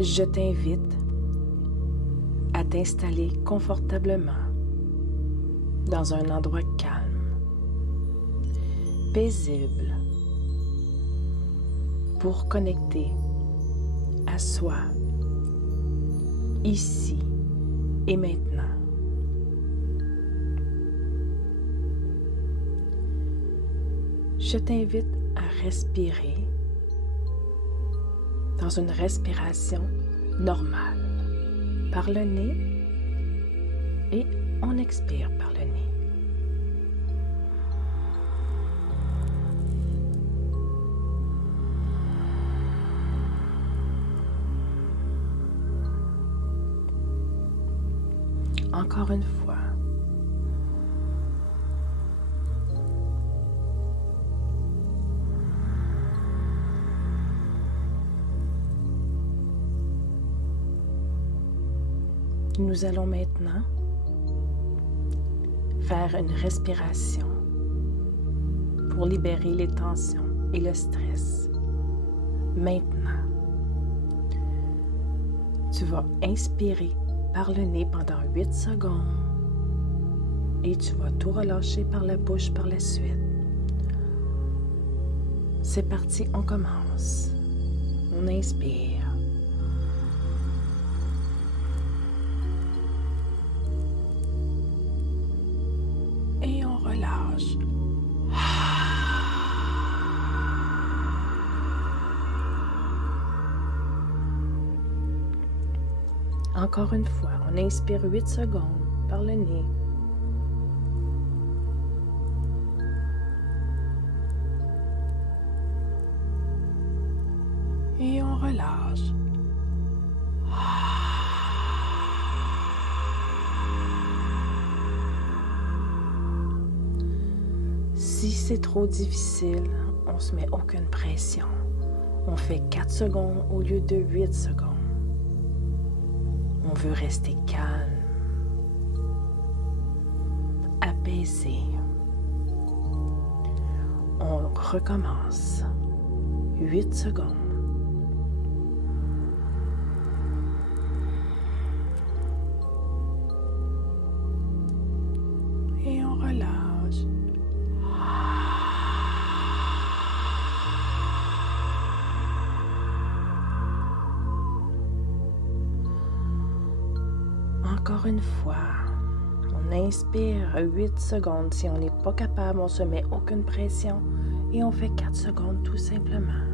Je t'invite à t'installer confortablement dans un endroit calme, paisible, pour connecter à soi, ici et maintenant. Je t'invite à respirer dans une respiration normale par le nez et on expire par le nez. Encore une fois. Nous allons maintenant faire une respiration pour libérer les tensions et le stress. Maintenant, tu vas inspirer par le nez pendant 8 secondes et tu vas tout relâcher par la bouche par la suite. C'est parti, on commence. On inspire. Et on relâche. Encore une fois, on inspire 8 secondes par le nez. Et on relâche. Si c'est trop difficile, on se met aucune pression. On fait 4 secondes au lieu de 8 secondes. On veut rester calme, apaisé. On recommence. 8 secondes. Et on relâche. Encore une fois, on inspire 8 secondes. Si on n'est pas capable, on se met aucune pression et on fait 4 secondes tout simplement.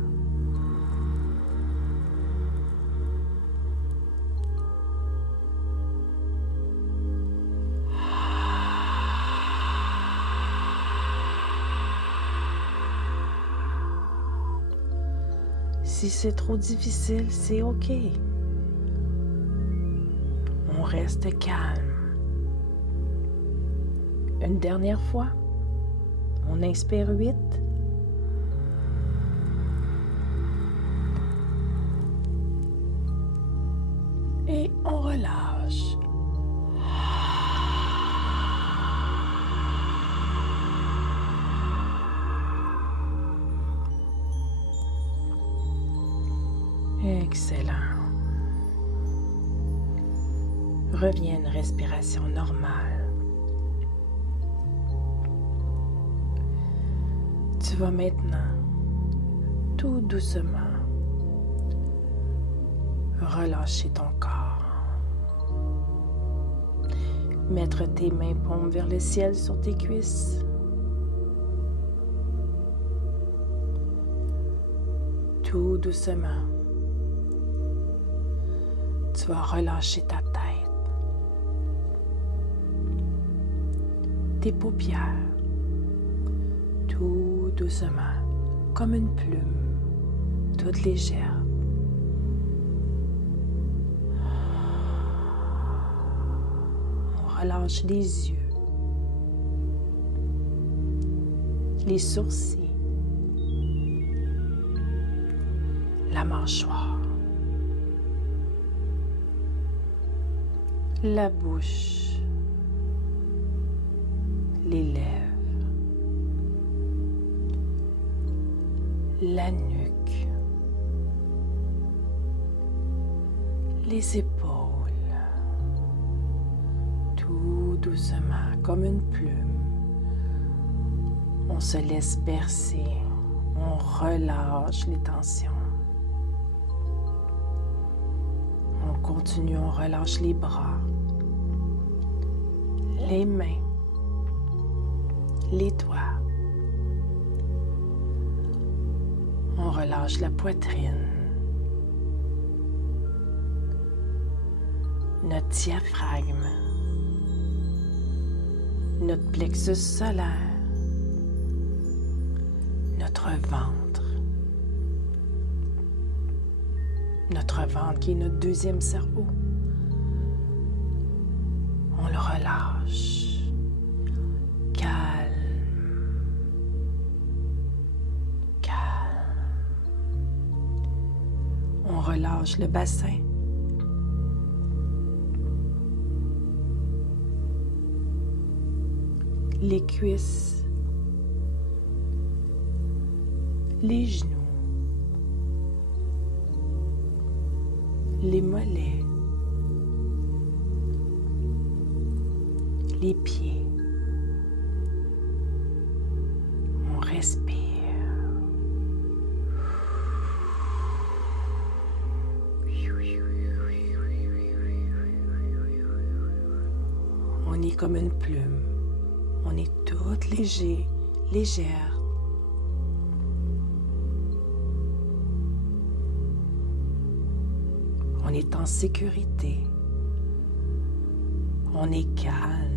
Si c'est trop difficile, c'est OK. On reste calme. Une dernière fois. On inspire 8. Et on relâche. Excellent. Reviens à une respiration normale. Tu vas maintenant, tout doucement, relâcher ton corps. Mettre tes mains paumes vers le ciel sur tes cuisses. Tout doucement, tu vas relâcher ta tête, tes paupières, tout doucement, comme une plume, toute légère. On relâche les yeux, les sourcils, la mâchoire, la bouche, les lèvres, la nuque, les épaules, tout doucement, comme une plume. On se laisse bercer, on relâche les tensions. On continue, on relâche les bras, les mains, les doigts. On relâche la poitrine, notre diaphragme, notre plexus solaire, notre ventre qui est notre deuxième cerveau. On le relâche, calme, calme. On relâche le bassin. Les cuisses, les genoux, les mollets, les pieds. On respire. On est comme une plume. On est toute légère. On est en sécurité. On est calme.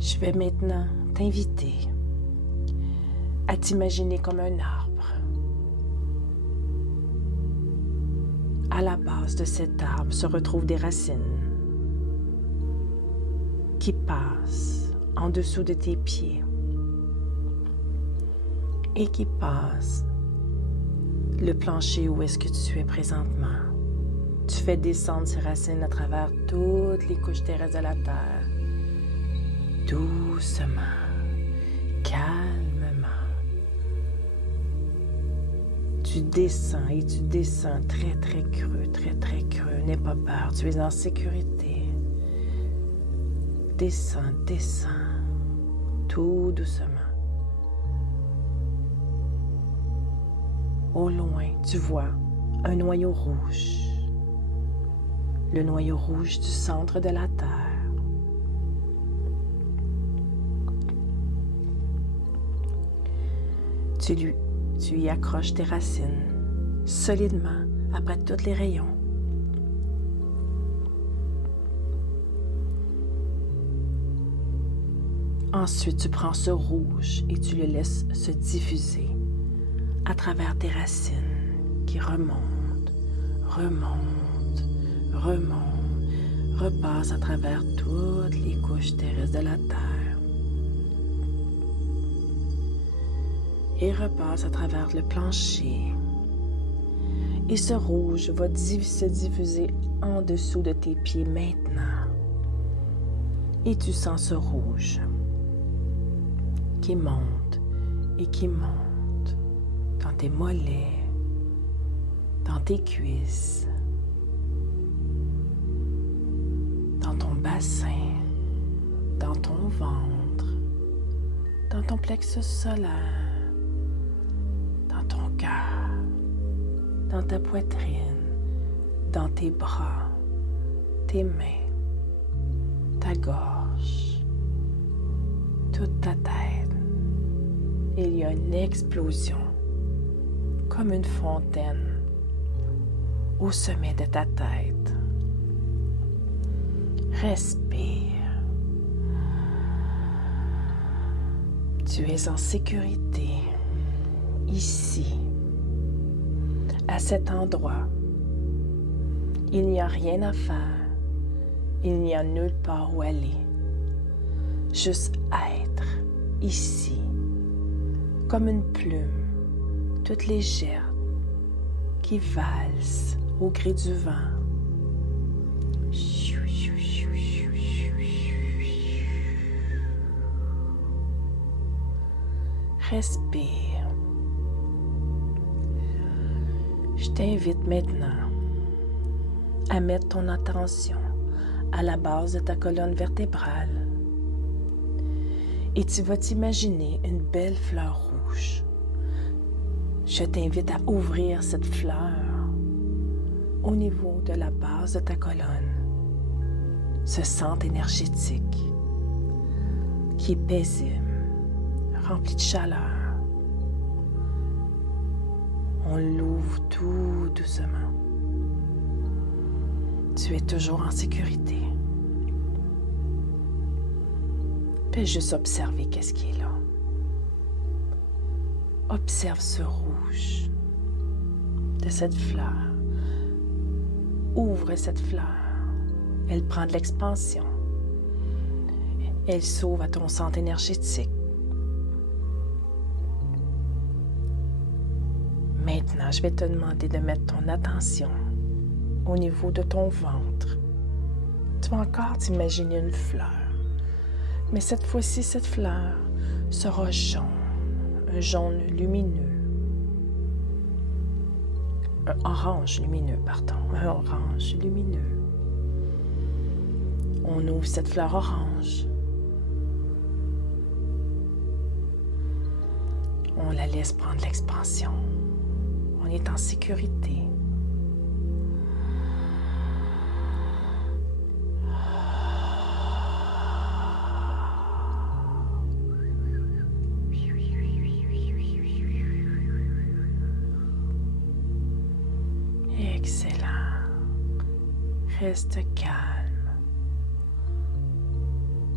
Je vais maintenant t'inviter à t'imaginer comme un arbre. À la base de cet arbre se retrouvent des racines qui passent en dessous de tes pieds et qui passent le plancher où est-ce que tu es présentement. Tu fais descendre ces racines à travers toutes les couches terrestres de la terre, doucement, calmement. Tu descends et tu descends très creux, très creux. N'aie pas peur, tu es en sécurité. Descends, tout doucement. Au loin, tu vois un noyau rouge. Le noyau rouge du centre de la Terre. Tu y accroches tes racines solidement après tous les rayons. Ensuite, tu prends ce rouge et tu le laisses se diffuser à travers tes racines qui remontent, repassent à travers toutes les couches terrestres de la Terre et repassent à travers le plancher. Et ce rouge va se diffuser en dessous de tes pieds maintenant. Et tu sens ce rouge qui monte et qui monte dans tes mollets, dans tes cuisses, dans ton bassin, dans ton ventre, dans ton plexus solaire, dans ton cœur, dans ta poitrine, dans tes bras, tes mains, ta gorge, toute ta tête. Il y a une explosion, comme une fontaine, au sommet de ta tête. Respire. Tu es en sécurité, ici, à cet endroit. Il n'y a rien à faire. Il n'y a nulle part où aller. Juste être ici, comme une plume, toute légère, qui valse au gré du vent. Respire. Je t'invite maintenant à mettre ton attention à la base de ta colonne vertébrale et tu vas t'imaginer une belle fleur rouge. Je t'invite à ouvrir cette fleur au niveau de la base de ta colonne, ce centre énergétique qui est paisible, rempli de chaleur. On l'ouvre tout doucement. Tu es toujours en sécurité. Fais juste observer qu'est-ce qui est là. Observe ce rouge de cette fleur. Ouvre cette fleur. Elle prend de l'expansion. Elle s'ouvre à ton centre énergétique. Maintenant, je vais te demander de mettre ton attention au niveau de ton ventre. Tu vas encore t'imaginer une fleur. Mais cette fois-ci, cette fleur sera jaune. Un jaune lumineux. Un orange lumineux, pardon. Un orange lumineux. On ouvre cette fleur orange. On la laisse prendre l'expansion. On est en sécurité. Excellent. Reste calme.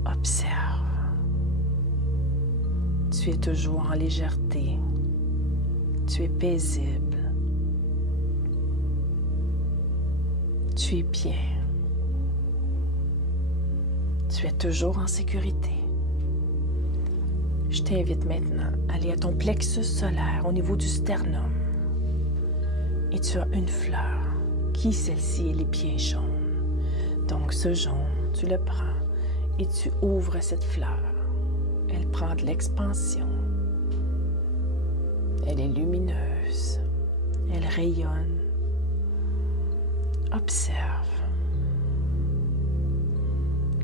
Observe. Tu es toujours en légèreté. Tu es paisible. Tu es bien. Tu es toujours en sécurité. Je t'invite maintenant à aller à ton plexus solaire au niveau du sternum. Et tu as une fleur qui, celle-ci, elle est bien jaune. Donc ce jaune, tu le prends et tu ouvres cette fleur. Elle prend de l'expansion. Elle est lumineuse. Elle rayonne. Observe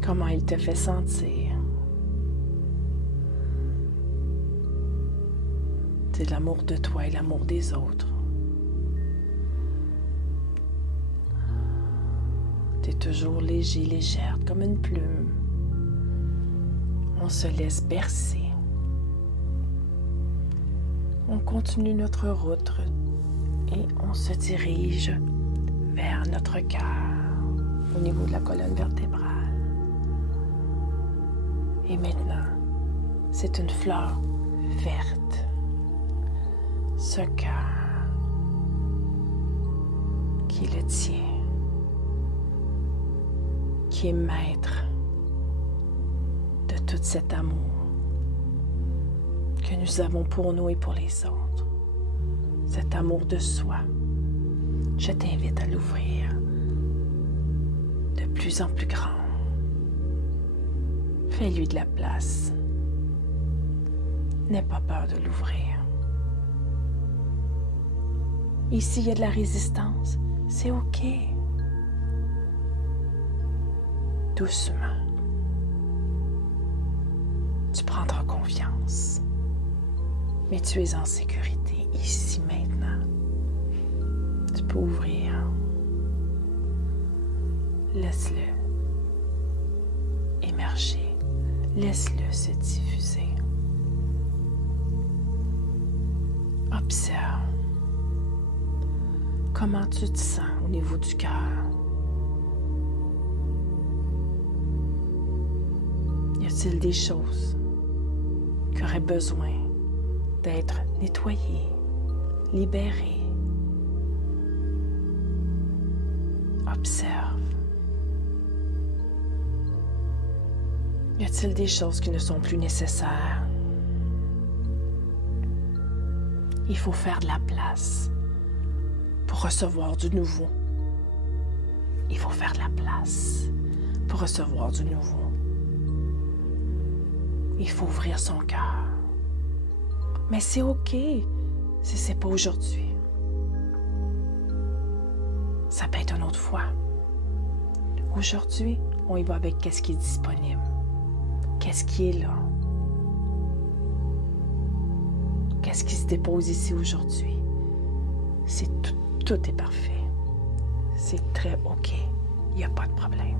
comment il te fait sentir. C'est l'amour de toi et l'amour des autres. Tu es toujours léger, légère, comme une plume. On se laisse bercer. On continue notre route et on se dirige vers notre cœur, au niveau de la colonne vertébrale. Et maintenant, c'est une fleur verte. Ce cœur qui le tient, qui est maître de tout cet amour que nous avons pour nous et pour les autres. Cet amour de soi. Je t'invite à l'ouvrir de plus en plus grand. Fais-lui de la place. N'aie pas peur de l'ouvrir. Et s'il y a de la résistance, c'est OK. Doucement. Tu prendras confiance. Mais tu es en sécurité ici maintenant. Tu peux ouvrir. Laisse-le émerger. Laisse-le se diffuser. Observe comment tu te sens au niveau du cœur. Y a-t-il des choses qui auraient besoin d'être nettoyées, libérées? Observe. Y a-t-il des choses qui ne sont plus nécessaires? Il faut faire de la place pour recevoir du nouveau. Il faut faire de la place pour recevoir du nouveau. Il faut ouvrir son cœur. Mais c'est OK si c'est pas aujourd'hui. Ça peut être une autre fois. Aujourd'hui, on y va avec qu'est-ce qui est disponible. Qu'est-ce qui est là. Qu'est-ce qui se dépose ici aujourd'hui. C'est tout est parfait. C'est très OK. Il n'y a pas de problème.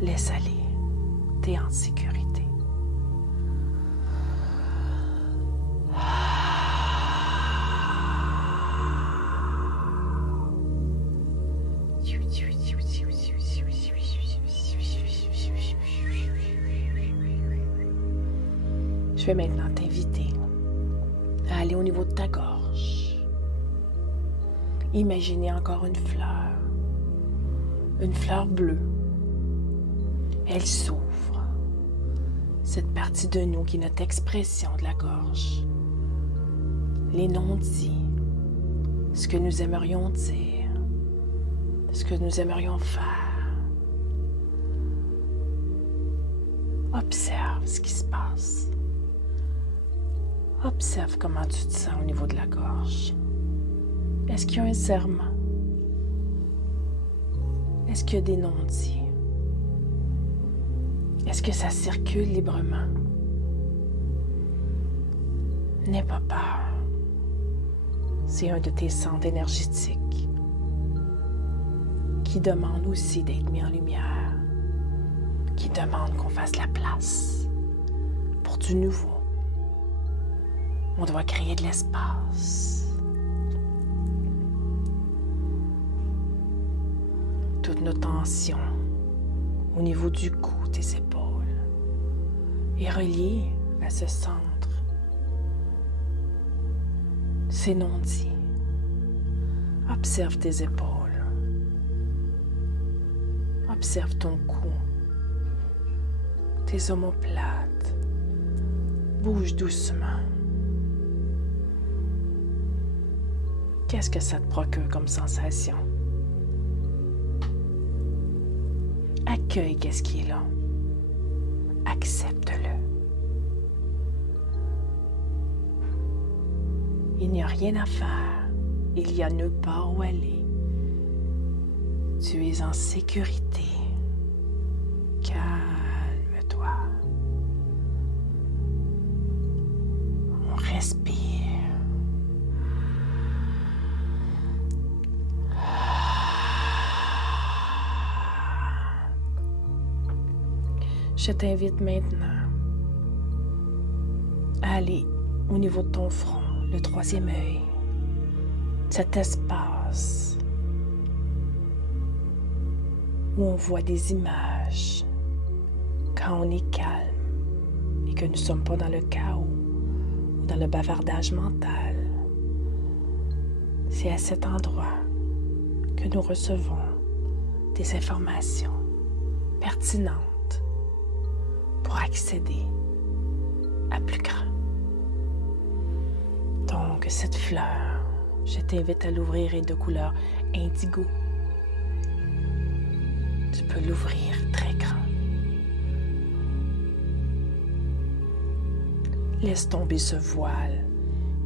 Laisse aller. T'es en sécurité. Je vais maintenant t'inviter à aller au niveau de ta gorge. Imaginez encore une fleur bleue. Elle s'ouvre. Cette partie de nous qui est notre expression de la gorge. Les non-dits, ce que nous aimerions dire, ce que nous aimerions faire. Observe ce qui se passe. Observe comment tu te sens au niveau de la gorge. Est-ce qu'il y a un serrement? Est-ce qu'il y a des non-dits? Est-ce que ça circule librement? N'aie pas peur. C'est un de tes centres énergétiques qui demande aussi d'être mis en lumière, qui demande qu'on fasse la place pour du nouveau. On doit créer de l'espace. Toutes nos tensions au niveau du cou, tes épaules, est reliée à ce centre. C'est non-dit. Observe tes épaules. Observe ton cou, tes omoplates. Bouge doucement. Qu'est-ce que ça te procure comme sensation? Accueille qu'est-ce qui est là. Accepte-le. Il n'y a rien à faire. Il y a nulle part où aller. Tu es en sécurité. Calme-toi. On respire. Je t'invite maintenant à aller au niveau de ton front, le 3e œil, cet espace où on voit des images quand on est calme et que nous ne sommes pas dans le chaos ou dans le bavardage mental. C'est à cet endroit que nous recevons des informations pertinentes pour accéder à plus grand. Donc, cette fleur, je t'invite à l'ouvrir, est de couleur indigo. Tu peux l'ouvrir très grand. Laisse tomber ce voile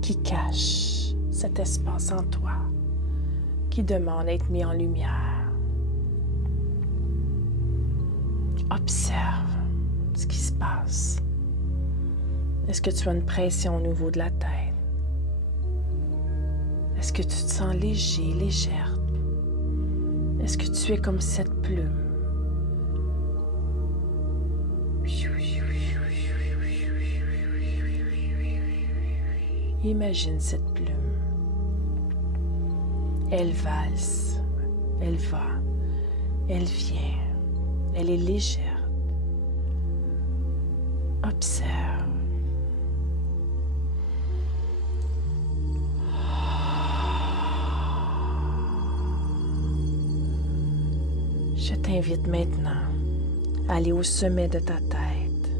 qui cache cet espace en toi, qui demande d'être mis en lumière. Observe ce qui se passe. Est-ce que tu as une pression au niveau de la tête? Est-ce que tu te sens léger, légère? Est-ce que tu es comme cette plume? Imagine cette plume. Elle valse, elle va, elle vient, elle est légère. Observe. Je t'invite maintenant à aller au sommet de ta tête.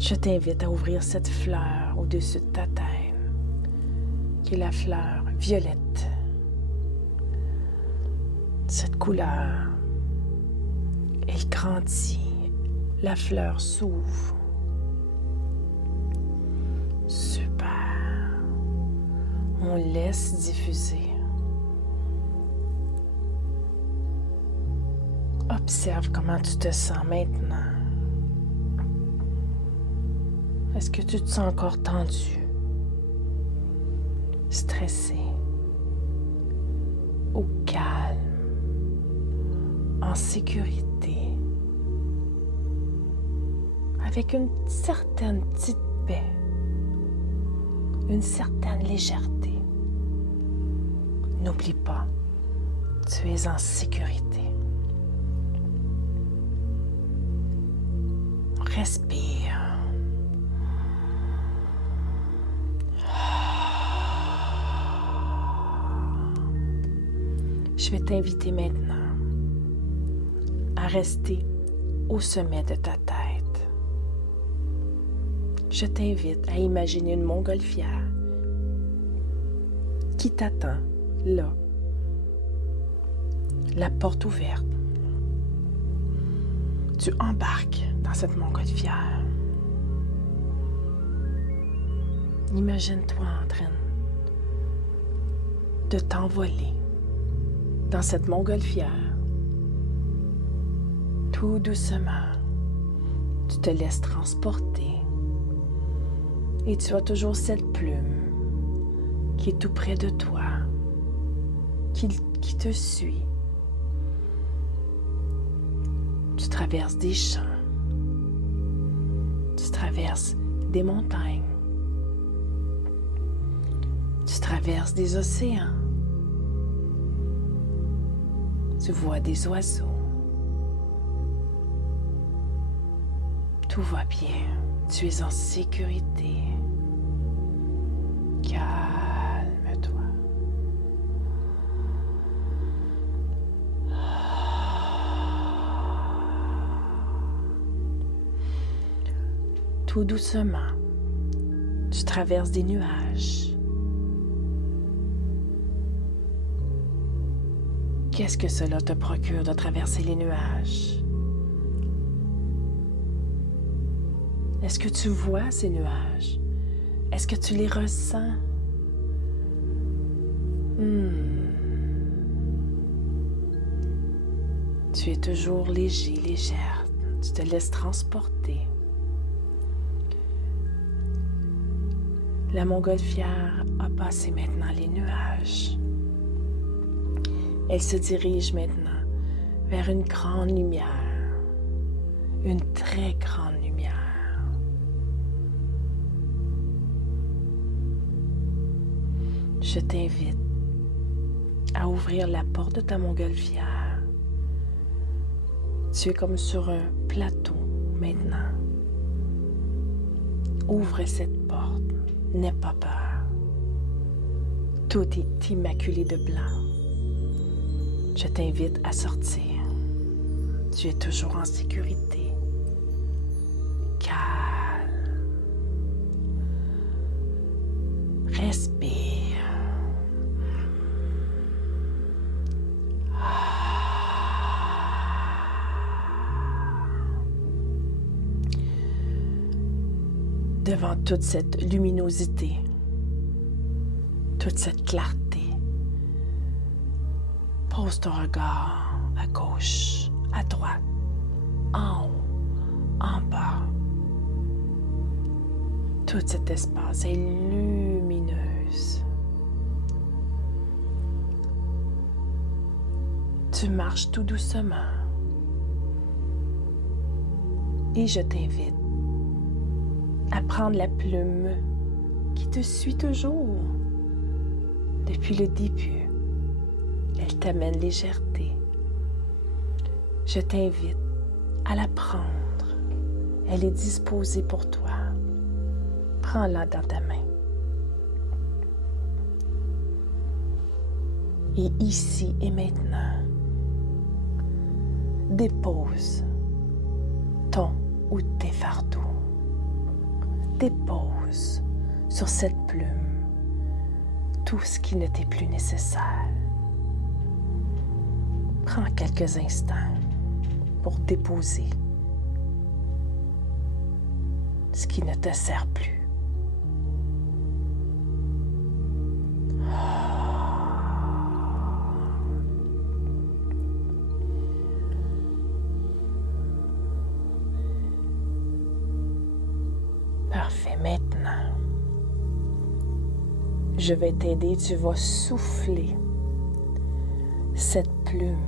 Je t'invite à ouvrir cette fleur au-dessus de ta tête, qui est la fleur violette. Cette couleur, elle grandit, La fleur s'ouvre. Super. On laisse diffuser. Observe comment tu te sens maintenant. Est-ce que tu te sens encore tendu, stressé, au calme, en sécurité, avec une certaine petite paix, une certaine légèreté? N'oublie pas, tu es en sécurité. Respire. Je vais t'inviter maintenant à rester au sommet de ta tête. Je t'invite à imaginer une montgolfière qui t'attend là, la porte ouverte. Tu embarques dans cette montgolfière. Imagine-toi en train de t'envoler dans cette montgolfière. Tout doucement, tu te laisses transporter et tu as toujours cette plume qui est tout près de toi, qui te suit. Tu traverses des champs, tu traverses des montagnes, tu traverses des océans, tu vois des oiseaux. Tout va bien, tu es en sécurité. Calme-toi. Tout doucement, tu traverses des nuages. Qu'est-ce que cela te procure de traverser les nuages? Est-ce que tu vois ces nuages? Est-ce que tu les ressens? Tu es toujours léger, légère. Tu te laisses transporter. La montgolfière a passé maintenant les nuages. Elle se dirige maintenant vers une grande lumière, une très grande lumière. Je t'invite à ouvrir la porte de ta montgolfière. Tu es comme sur un plateau maintenant. Ouvre cette porte, n'aie pas peur. Tout est immaculé de blanc. Je t'invite à sortir. Tu es toujours en sécurité. Calme. Respire. Devant toute cette luminosité, toute cette clarté, pose ton regard à gauche, à droite, en haut, en bas. Tout cet espace est lumineuse. Tu marches tout doucement et je t'invite à prendre la plume qui te suit toujours depuis le début. Elle t'amène légèreté. Je t'invite à la prendre. Elle est disposée pour toi. Prends-la dans ta main. Et ici et maintenant, dépose ton ou tes fardeaux. Dépose sur cette plume tout ce qui ne t'est plus nécessaire. Prends quelques instants pour déposer ce qui ne te sert plus. Parfait, maintenant, je vais t'aider, tu vas souffler cette plume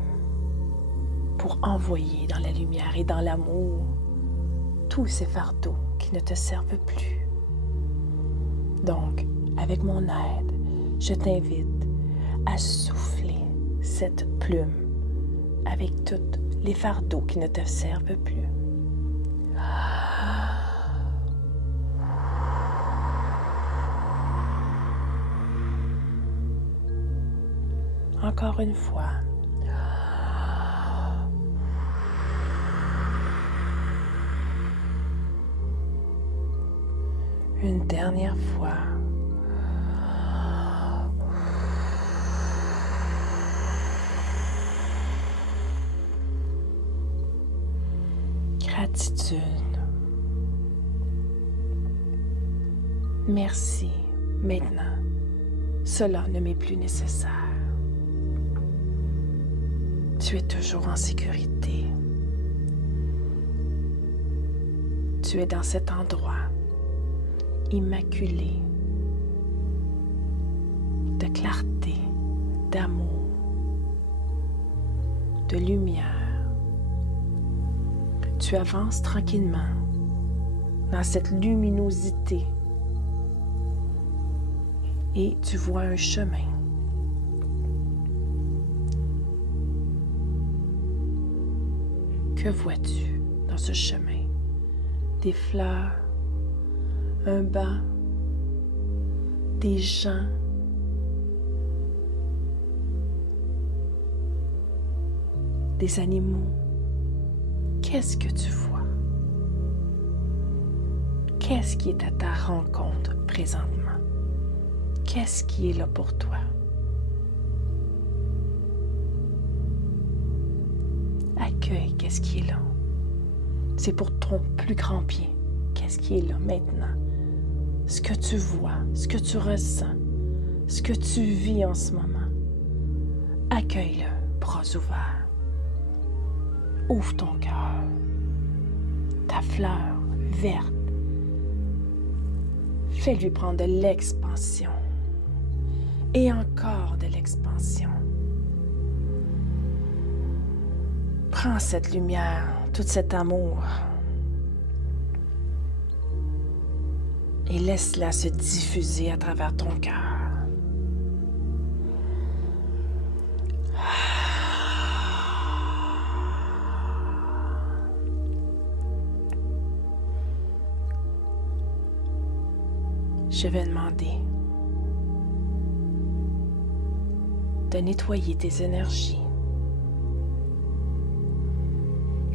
pour envoyer dans la lumière et dans l'amour tous ces fardeaux qui ne te servent plus. Donc, avec mon aide, je t'invite à souffler cette plume avec tous les fardeaux qui ne te servent plus. Encore une fois. Une dernière fois. Gratitude. Merci. Maintenant, cela ne m'est plus nécessaire. Tu es toujours en sécurité. Tu es dans cet endroit immaculé de clarté, d'amour, de lumière. Tu avances tranquillement dans cette luminosité et tu vois un chemin. Que vois-tu dans ce chemin? Des fleurs, un banc, des gens, des animaux. Qu'est-ce que tu vois? Qu'est-ce qui est à ta rencontre présentement? Qu'est-ce qui est là pour toi? Accueille qu'est-ce qui est là. C'est pour ton plus grand bien. Qu'est-ce qui est là maintenant? Ce que tu vois, ce que tu ressens, ce que tu vis en ce moment. Accueille-le, bras ouverts. Ouvre ton cœur. Ta fleur verte. Fais-lui prendre de l'expansion. Et encore de l'expansion. Prends cette lumière, tout cet amour et laisse-la se diffuser à travers ton cœur. Je vais demander de nettoyer tes énergies.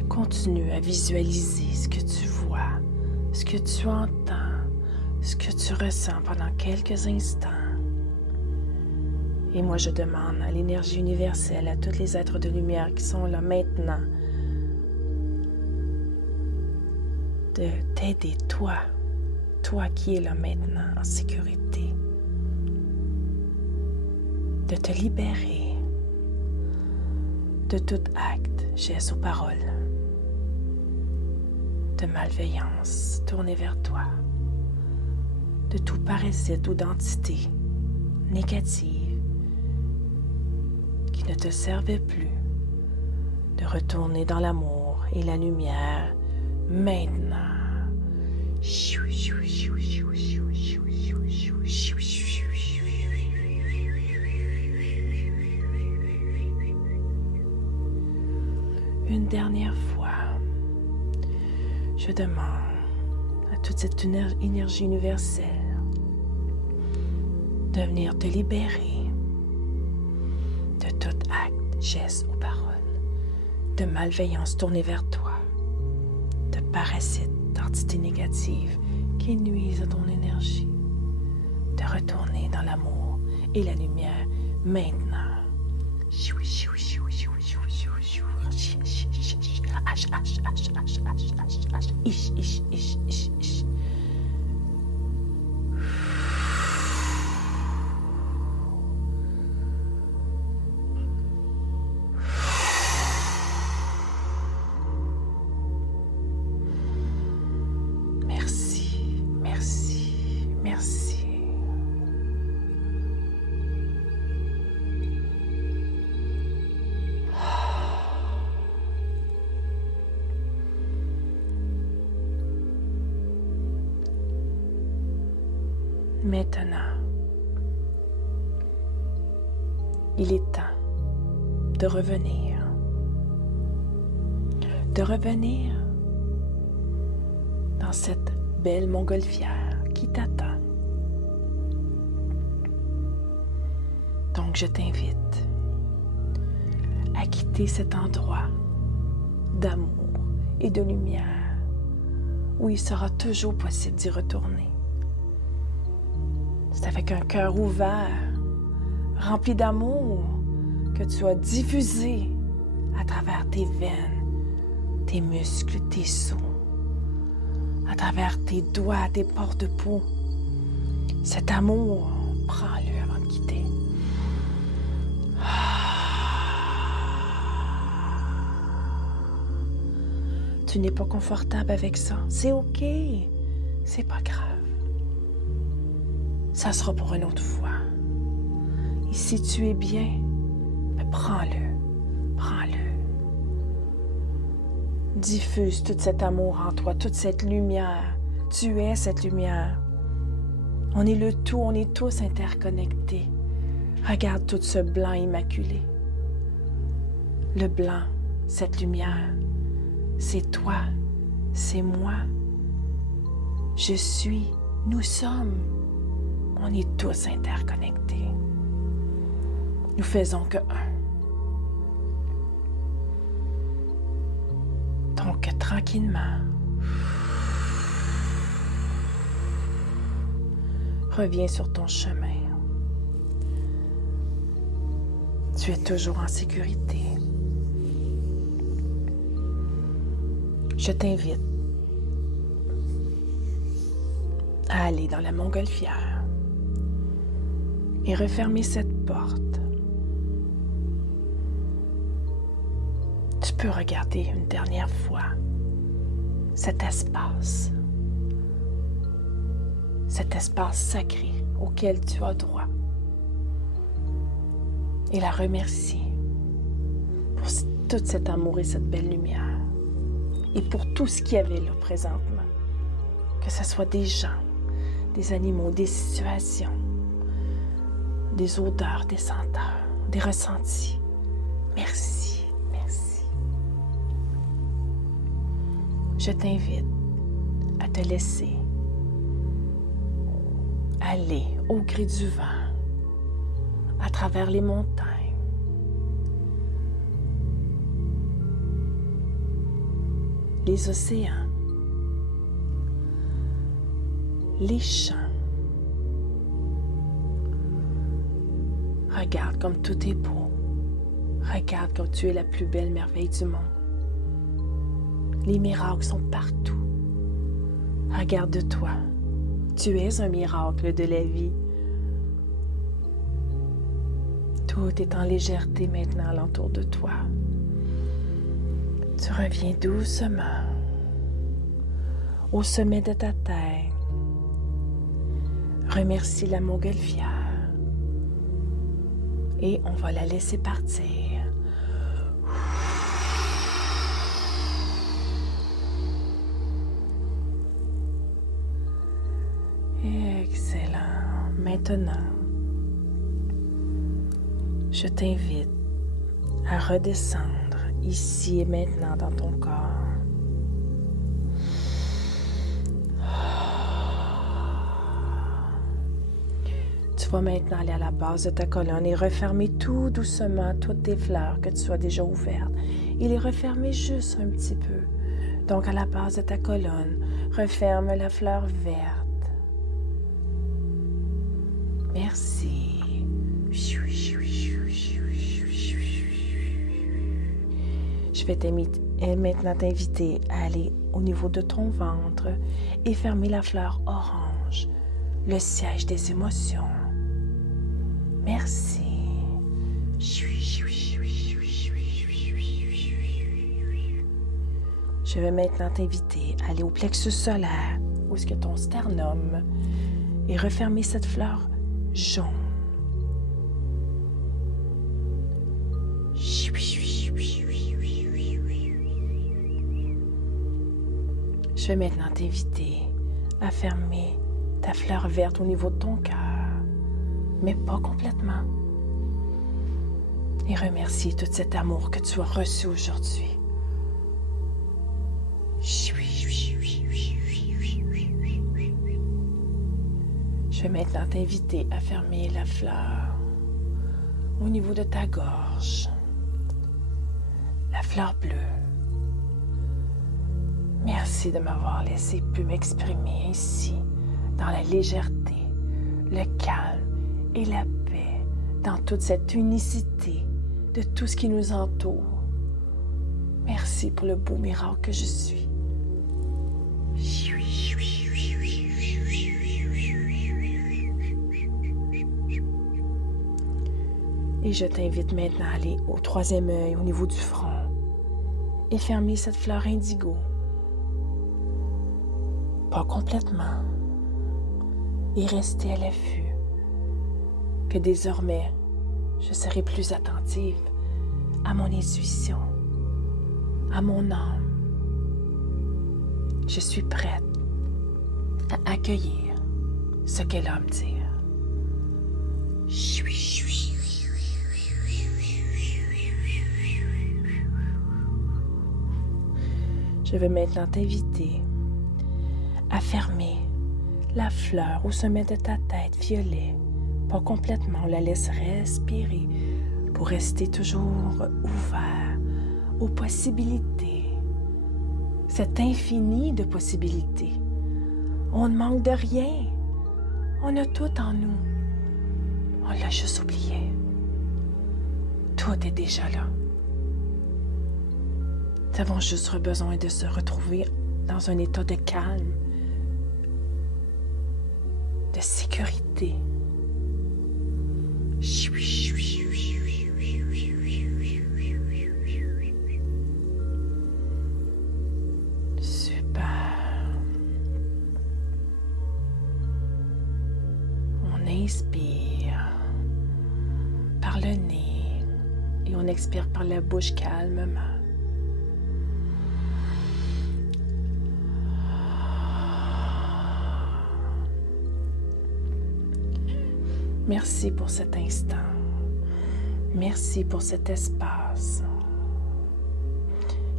Continue à visualiser ce que tu vois, ce que tu entends, ce que tu ressens pendant quelques instants. Et moi, je demande à l'énergie universelle, à tous les êtres de lumière qui sont là maintenant, de t'aider, toi qui es là maintenant en sécurité, de te libérer de tout acte, geste ou parole de malveillance tournée vers toi, de tout parasite ou d'entité négative qui ne te servait plus, de retourner dans l'amour et la lumière maintenant. Une dernière fois, je demande à toute cette énergie universelle de venir te libérer de tout acte, geste ou parole de malveillance tournée vers toi, de parasites, d'entités négatives qui nuisent à ton énergie, de retourner dans l'amour et la lumière maintenant. Maintenant, il est temps de revenir. De revenir dans cette belle montgolfière qui t'attend. Donc, je t'invite à quitter cet endroit d'amour et de lumière où il sera toujours possible d'y retourner. C'est avec un cœur ouvert, rempli d'amour, que tu as diffusé à travers tes veines, tes muscles, tes os, à travers tes doigts, tes pores de peau. Cet amour, prends-le avant de quitter. Tu n'es pas confortable avec ça. C'est OK. C'est pas grave. Ça sera pour une autre fois. Et si tu es bien, ben prends-le. Prends-le. Diffuse tout cet amour en toi, toute cette lumière. Tu es cette lumière. On est le tout, on est tous interconnectés. Regarde tout ce blanc immaculé. Le blanc, cette lumière, c'est toi, c'est moi. Je suis, nous sommes. On est tous interconnectés. Nous faisons que un. Donc, tranquillement, reviens sur ton chemin. Tu es toujours en sécurité. Je t'invite à aller dans la montgolfière et refermer cette porte. Tu peux regarder une dernière fois cet espace sacré auquel tu as droit et la remercier pour tout cet amour et cette belle lumière. Et pour tout ce qu'il y avait là présentement, que ce soit des gens, des animaux, des situations, des odeurs, des senteurs, des ressentis. Merci, merci. Je t'invite à te laisser aller au gré du vent, à travers les montagnes, les océans, les champs. Regarde comme tout est beau. Regarde comme tu es la plus belle merveille du monde. Les miracles sont partout. Regarde-toi. Tu es un miracle de la vie. Tout est en légèreté maintenant alentour de toi. Tu reviens doucement au sommet de ta tête. Remercie la montgolfière et on va la laisser partir. Excellent. Maintenant, je t'invite à redescendre ici et maintenant dans ton corps. Tu vas maintenant aller à la base de ta colonne et refermer tout doucement toutes tes fleurs que tu as déjà ouvertes et les refermer juste un petit peu. Donc à la base de ta colonne, referme la fleur verte. Merci. Je vais maintenant t'inviter à aller au niveau de ton ventre et fermer la fleur orange, le siège des émotions. Merci. Je vais maintenant t'inviter à aller au plexus solaire, où est-ce que ton sternum, et refermer cette fleur jaune. Je vais maintenant t'inviter à fermer ta ta fleur verte au niveau de ton cœur, mais pas complètement. Et remercier tout cet amour que tu as reçu aujourd'hui. Je vais maintenant t'inviter à fermer la fleur au niveau de ta gorge. La fleur bleue. Merci de m'avoir laissé pu m'exprimer ainsi, dans la légèreté, le calme et la paix, dans toute cette unicité de tout ce qui nous entoure. Merci pour le beau miracle que je suis. Et je t'invite maintenant à aller au troisième œil, au niveau du front, et fermer cette fleur indigo. Pas complètement. Et rester à l'affût. Que désormais, je serai plus attentive à mon intuition, à mon âme. Je suis prête à accueillir ce qu'elle a à me dire. Je vais maintenant t'inviter à fermer la fleur au sommet de ta tête violet. Pas complètement, on la laisse respirer pour rester toujours ouvert aux possibilités. Cet infini de possibilités. On ne manque de rien. On a tout en nous. On l'a juste oublié. Tout est déjà là. Nous avons juste besoin de se retrouver dans un état de calme, de sécurité. Super. On inspire par le nez et on expire par la bouche calmement. Merci pour cet instant. Merci pour cet espace.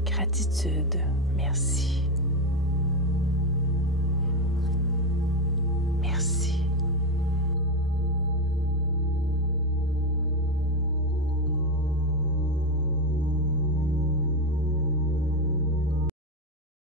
Gratitude. Merci.